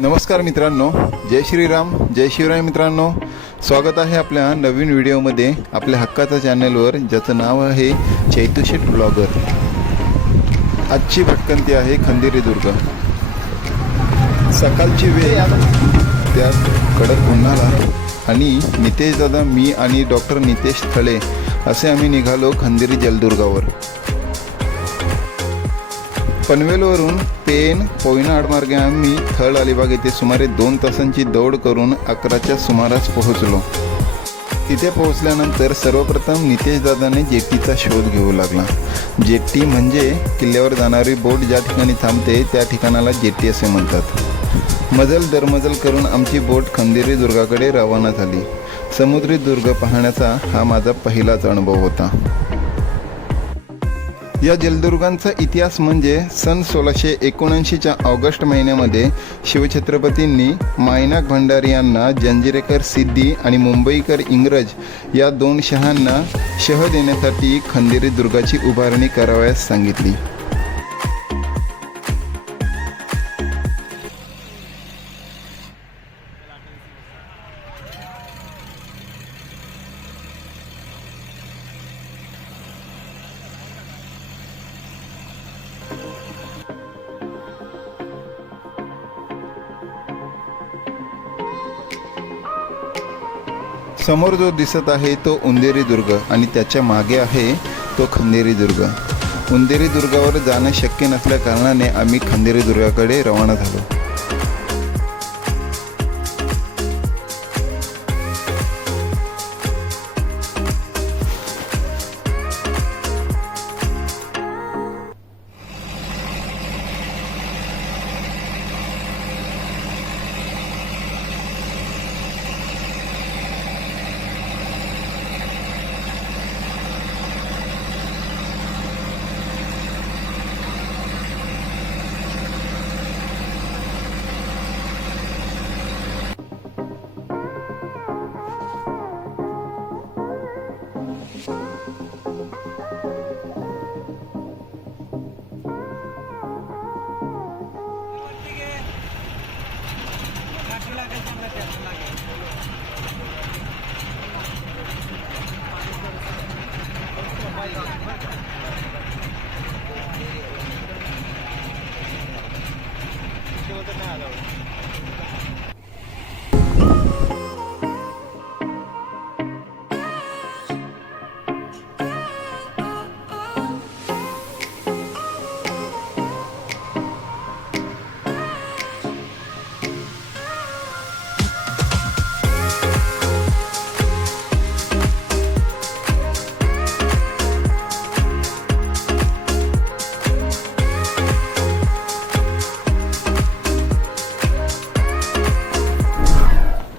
नमस्कार मित्रांनो, जय श्रीराम, जय शिवराय मित्रांनो. स्वागत आहे आपल्या नवीन व्हिडिओमध्ये आपल्या हक्काच्या चॅनलवर, ज्याचं नाव आहे चैतुशेट ब्लॉगर. आजची भटकंती आहे खंदेरी दुर्ग. सकाळची वेळ, त्यात कडक उन्हाळा आणि नितेश दादा, मी आणि डॉक्टर नितेश थळे असे आम्ही निघालो खंदेरी जलदुर्गावर. पनवेलवरून पेन कोयना आडमार्गे आम्ही थळ अलिबाग येथे सुमारे 2 तासांची दौड करून 11च्या सुमारास पोहोचलो. तिथे पोहोचल्यानंतर सर्वप्रथम नितेश दादाने जेट्टीचा शोध घेऊ लागला. जेट्टी म्हणजे किल्ल्यावर जाणारी बोट ज्या ठिकाणी थांबते त्या ठिकाणाला जेट्टी असे म्हणतात. मजल दरमजल करून आमची बोट खंदेरी दुर्गाकडे रवाना झाली. समुद्री दुर्ग पाहण्याचा हा माझा पहिलाच अनुभव होता. या जलदुर्गांचा इतिहास म्हणजे सन 1679च्या ऑगस्ट महिन्यामध्ये शिवछत्रपतींनी मायनाक भंडारी यांना, जंजिरेकर सिद्दी आणि मुंबईकर इंग्रज या 2 शहांना शह देण्यासाठी खंदेरी दुर्गाची उभारणी करावयास सांगितली. समोर जो दिसत आहे तो उंदेरी दुर्ग आणि त्याच्या मागे आहे तो खंदेरी दुर्ग. उंदेरी दुर्गावर जाणं शक्य नसल्या कारणाने आम्ही खंदेरी दुर्गाकडे रवाना झालो.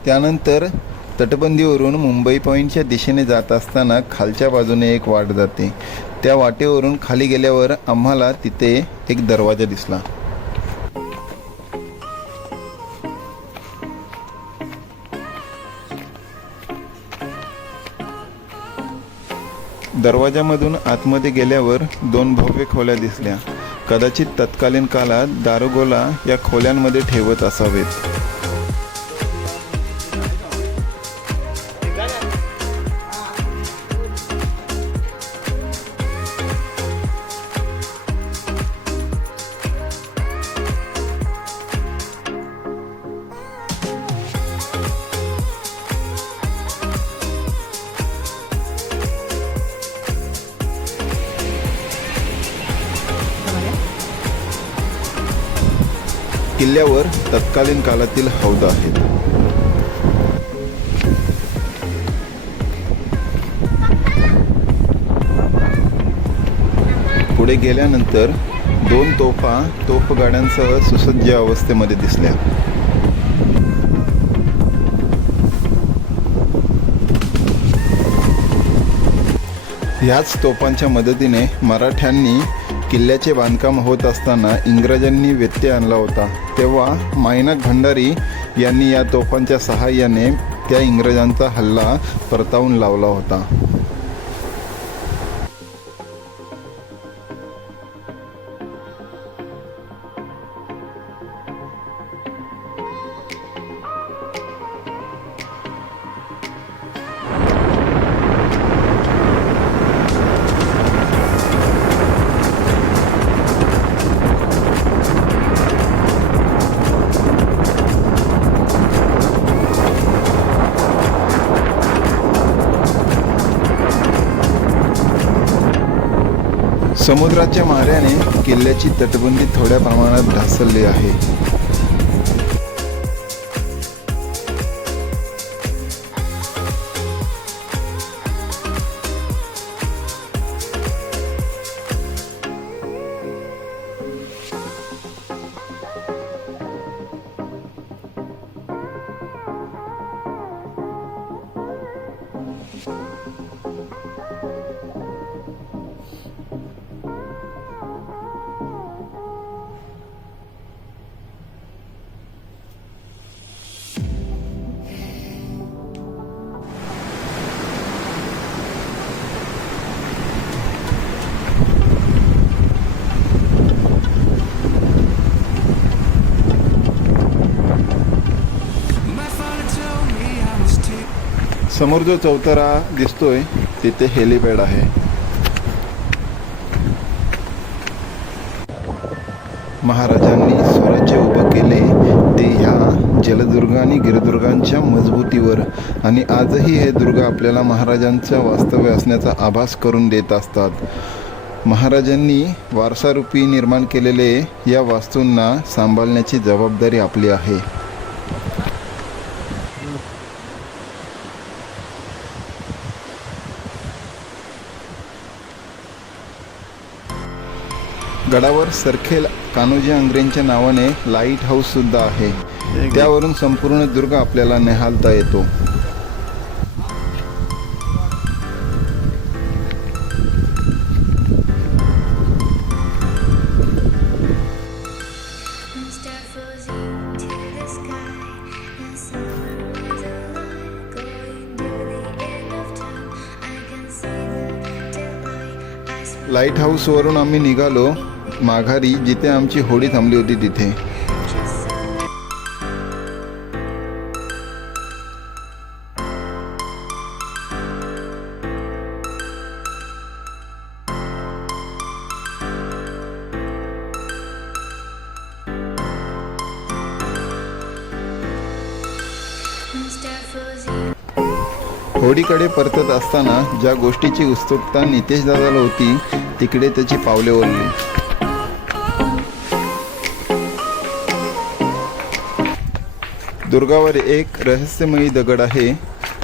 त्यानंतर तटबंदीवरून मुंबई पॉईंटच्या दिशेने जात असताना खालच्या बाजूने एक वाट जाते. त्या वाटेवरून खाली गेल्यावर आम्हाला तिथे एक दरवाजा दिसला. दरवाजामधून आतमध्ये गेल्यावर 2 भव्य खोल्या दिसल्या. कदाचित तत्कालीन काळात दारुगोला या खोल्यांमध्ये ठेवत असावेत. किल्ल्यावर तत्कालीन काळातील हौद आहेत. पुढे गेल्यानंतर 2 तोफगाड्यांसह सुसज्ज अवस्थेमध्ये दिसल्या. ह्याच तोफांच्या मदतीने मराठ्यांनी किल्ल्याचे बांधकाम होत असताना इंग्रजांनी व्यत्यय आणला होता. तेव्हा मायनाक भंडारी यांनी या तोफांच्या सहाय्याने त्या इंग्रजांचा हल्ला परतावून लावला होता. समुद्राच्या माऱ्याने किल्ल्याची तटबंदी थोड्या प्रमाणात ढासळली आहे. समोर जो चौतारा दिसतोय तिथे हेलिपॅड आहे. महाराजांनी स्वराज्य उभं केले ते ह्या जलदुर्ग आणि गिरदुर्गांच्या मजबूतीवर, आणि आजही हे दुर्ग आपल्याला महाराजांचं वास्तव्य असण्याचा आभास करून देत असतात. महाराजांनी वारसारूपी निर्माण केलेले या वास्तूंना सांभाळण्याची जबाबदारी आपली आहे. गडावर सरखेल कान्होजी आंग्रेंच्या नावाने लाईट हाऊस सुद्धा आहे. त्यावरून संपूर्ण दुर्ग आपल्याला निहाळता येतो. लाईट हाऊसवरून आम्ही निघालो माघारी, जिथे आमची होडी थांबली होती तिथे. होडीकडे परतत असताना ज्या गोष्टीची उत्सुकता नितेश दादाला होती तिकडे त्याची पावले ओढली. दुर्गावर एक रहस्यमयी दगड आहे,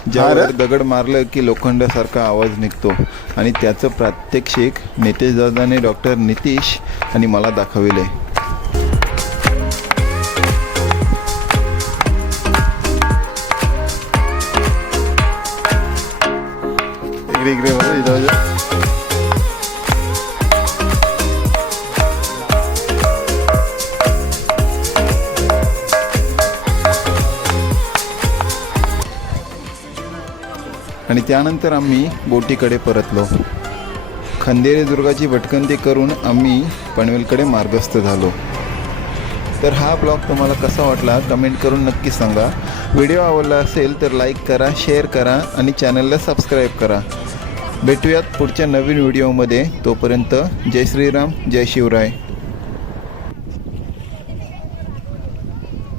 ज्यावर दगड मारलं की लोखंडासारखा आवाज निघतो, आणि त्याचं प्रात्यक्षिक नितेश दादाने डॉक्टर नितीश आणि मला दाखविले. आणि त्यानंतर आम्ही बोटीकडे परतलो. खंदेरी दुर्गाची भटकंती करून आम्ही पनवेलकडे मार्गस्थ झालो. तर हा ब्लॉग तुम्हाला कसा वाटला कमेंट करून नक्की सांगा. व्हिडिओ आवडला असेल तर लाईक करा, शेअर करा आणि चॅनलला सबस्क्राईब करा. भेटूयात पुढच्या नवीन व्हिडिओमध्ये. तोपर्यंत जय श्रीराम, जय शिवराय.